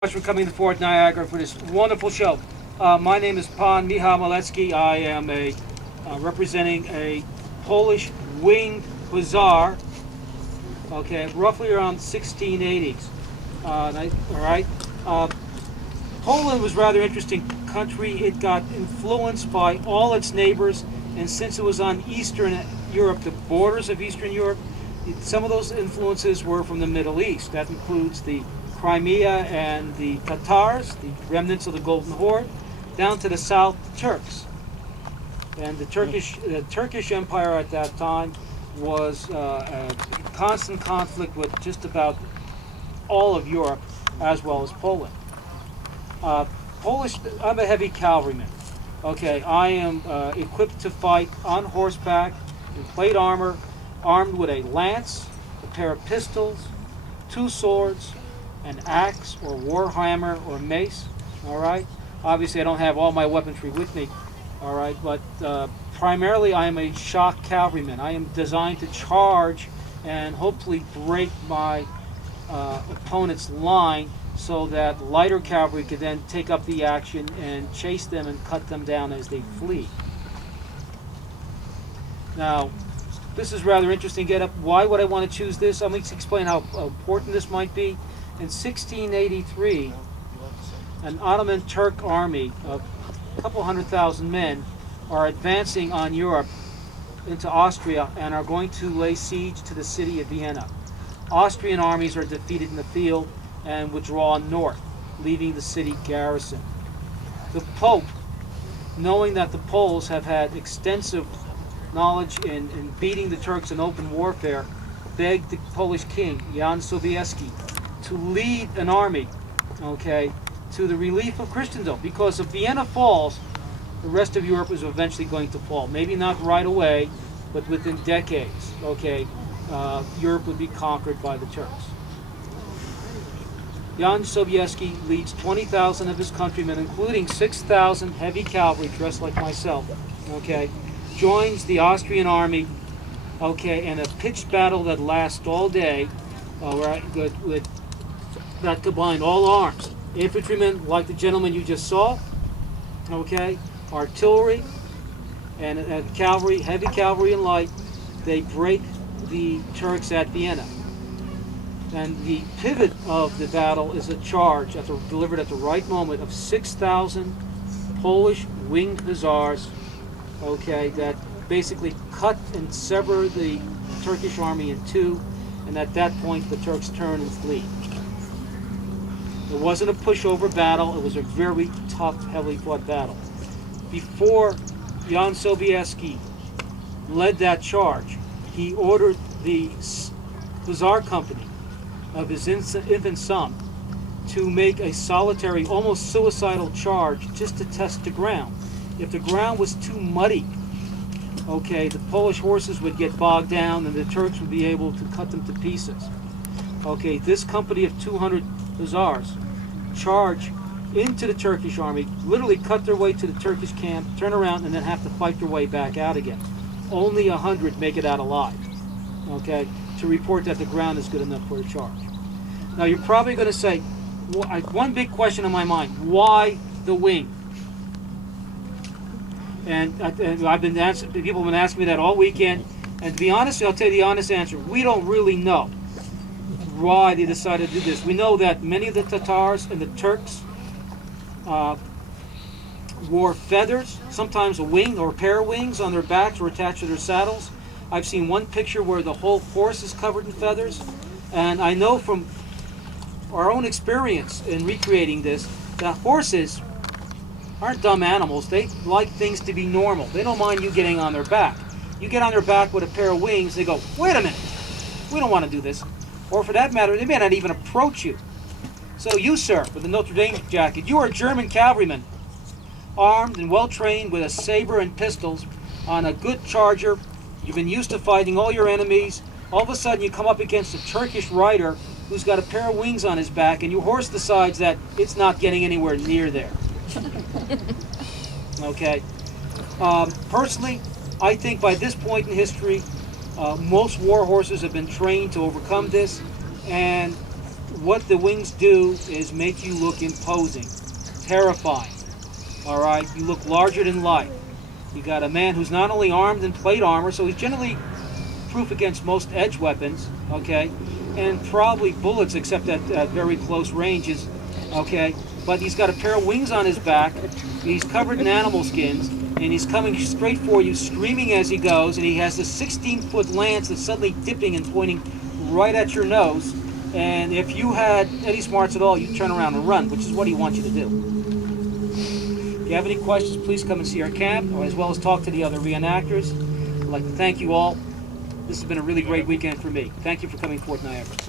Much for coming to Fort Niagara for this wonderful show. My name is Pan Michał Malecki. I am representing a Polish winged hussar. Okay, roughly around 1680s. All right. Poland was a rather interesting country. It got influenced by all its neighbors, and since it was on Eastern Europe, the borders of Eastern Europe, some of those influences were from the Middle East. That includes the Crimea and the Tatars, the remnants of the Golden Horde, down to the south, the Turks. And the Turkish Empire at that time was a constant conflict with just about all of Europe, as well as Poland. I'm a heavy cavalryman. Okay, I am equipped to fight on horseback in plate armor, armed with a lance, a pair of pistols, two swords, an axe or warhammer or mace. All right. Obviously, I don't have all my weaponry with me. All right, but primarily I am a shock cavalryman. I am designed to charge and hopefully break my opponent's line so that lighter cavalry could then take up the action and chase them and cut them down as they flee. Now, this is rather interesting. Why would I want to choose this? Let me explain how important this might be. In 1683, an Ottoman Turk army of a couple 100,000 men are advancing on Europe into Austria and are going to lay siege to the city of Vienna. Austrian armies are defeated in the field and withdraw north, leaving the city garrisoned. The Pope, knowing that the Poles have had extensive knowledge in beating the Turks in open warfare, begged the Polish king, Jan Sobieski, to lead an army, okay, to the relief of Christendom. Because if Vienna falls, the rest of Europe is eventually going to fall. Maybe not right away, but within decades, okay, Europe would be conquered by the Turks. Jan Sobieski leads 20,000 of his countrymen, including 6,000 heavy cavalry dressed like myself, okay, joins the Austrian army, okay, in a pitched battle that lasts all day, that combined all arms. Infantrymen, like the gentleman you just saw, okay, artillery, and cavalry, heavy cavalry and light, they break the Turks at Vienna. And the pivot of the battle is a charge delivered at the right moment of 6,000 Polish winged hussars, okay, that basically cut and sever the Turkish army in two, and at that point the Turks turn and flee. It wasn't a pushover battle, it was a very tough, heavily fought battle. Before Jan Sobieski led that charge, he ordered the Hussar Company of his infant son to make a solitary, almost suicidal charge just to test the ground. If the ground was too muddy, okay, the Polish horses would get bogged down and the Turks would be able to cut them to pieces. Okay, this company of 200 hussars charge into the Turkish army, literally cut their way to the Turkish camp, turn around, and then have to fight their way back out again. Only 100 make it out alive, okay, to report that the ground is good enough for a charge. Now, you're probably going to say, one big question in my mind, why the wing? And I've been asking, people have been asking me that all weekend, and to be honest, I'll tell you the honest answer, we don't really know why they decided to do this. We know that many of the Tatars and the Turks wore feathers, sometimes a wing or a pair of wings on their backs or attached to their saddles. I've seen one picture where the whole horse is covered in feathers, and I know from our own experience in recreating this that horses aren't dumb animals. They like things to be normal. They don't mind you getting on their back. You get on their back with a pair of wings, they go, wait a minute, we don't want to do this. Or for that matter, they may not even approach you. So you, sir, with the Notre Dame jacket, you are a German cavalryman, armed and well-trained with a saber and pistols on a good charger. You've been used to fighting all your enemies. All of a sudden, you come up against a Turkish rider who's got a pair of wings on his back, and your horse decides that it's not getting anywhere near there. Okay. Personally, I think by this point in history, most war horses have been trained to overcome this, and what the wings do is make you look imposing, terrifying. All right, you look larger than life. You got a man who's not only armed in plate armor, so he's generally proof against most edge weapons, okay, and probably bullets except at very close ranges, okay, but he's got a pair of wings on his back, he's covered in animal skins, and he's coming straight for you, screaming as he goes, and he has a 16-foot lance that's suddenly dipping and pointing right at your nose, and if you had any smarts at all, you'd turn around and run, which is what he wants you to do. If you have any questions, please come and see our camp, or as well as talk to the other reenactors. I'd like to thank you all. This has been a really great weekend for me. Thank you for coming forth, Niagara.